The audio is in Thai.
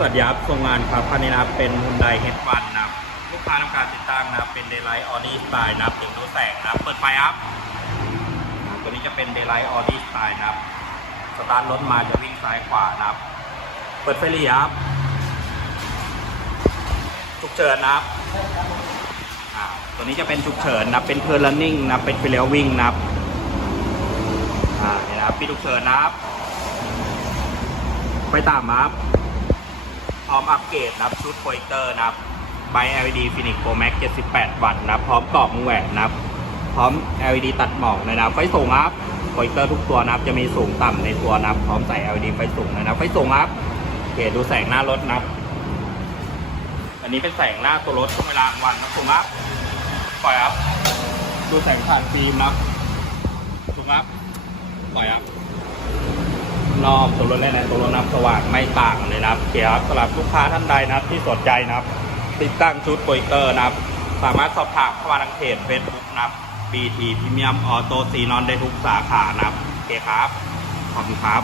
สวัสดีครับโรงงานครับคันนี้นะเป็นฮุนไดเฮดวันนะครับลูกค้าทำการติดตั้งนะเป็นเดย์ไลท์ออดี้สไตล์นะครับถึงดูแสงนะเปิดไฟครับ ตัวนี้จะเป็นเดย์ไลท์ออดี้สไตล์นะครับสตาร์ทรถมาจะวิ่งซ้ายขวานะครับ เปิดไฟเลี้ยครับฉุกเฉินนะครับตัวนี้จะเป็นฉุกเฉินนะเป็นเทอร์นิ่งนะเป็นไฟเลี้ยววิ่งนะครับอ่าเนี่ยนะครับปีฉุกเฉินนะครับ ไปตามครับ พร้อมอัปเกรดนะครับชุดโปรเจคเตอร์นะครับใบ LED Phoenix Pro Max 78 วัตต์นะครับพร้อมกรอบวงแหวนนะครับพร้อม LED ตัดหมอกนะครับไฟสูงครับโปรเจคเตอร์ทุกตัวนะครับจะมีสูงต่ำในตัวนะครับพร้อมใส่ LED ไฟสูงนะครับไฟสูงครับโอเคดูแสงหน้ารถนะครับอันนี้เป็นแสงหน้าตัวรถช่วงเวลากลางวันนะคุณครับปล่อยครับดูแสงผ่านฟิล์มนะครับถูกครับปล่อยครับ นอบตัวรถแรกในตัวรถนับสว่างไม่ต่างเลยนะครับเขียวสำหรับลูกค้าท่านใดนะครับ ที่สนใจนะครับ ติดตั้งชุดโปรเจคเตอร์นะครับ สามารถสอบถามเข้ามาทางเพจเฟซบุ๊กนะครับ BT Premium Auto สีนอนได้ทุกสาขานะครับโอเคครับ ขอบคุณครับ